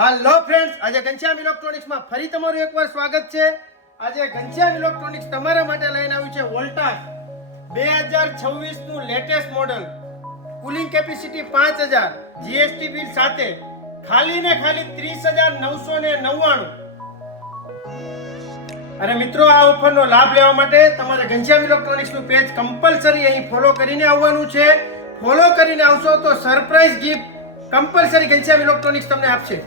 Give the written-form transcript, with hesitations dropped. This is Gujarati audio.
હાલો ફ્રેન્ડ્સ, આજે ઘનશ્યામ ઇલેક્ટ્રોનિક્સમાં ફરી તમારું એકવાર સ્વાગત છે. આજે ઘનશ્યામ ઇલેક્ટ્રોનિક્સ તમારા માટે લઈને આવ્યું છે વોલ્ટાસ 2026 નું latest model. Cooling capacity 5000, GST bill સાથે ખાલી ને ખાલી 30,999. અને મિત્રો, આ ઓફરનો લાભ લેવા માટે તમારે ઘનશ્યામ ઇલેક્ટ્રોનિક્સનું પેજ કમ્પલસરી અહીં ફોલો કરીને આવવાનું છે. ફોલો કરીને આવશો તો surprise gift compulsory Ghanshyam electronics તમને આપશે.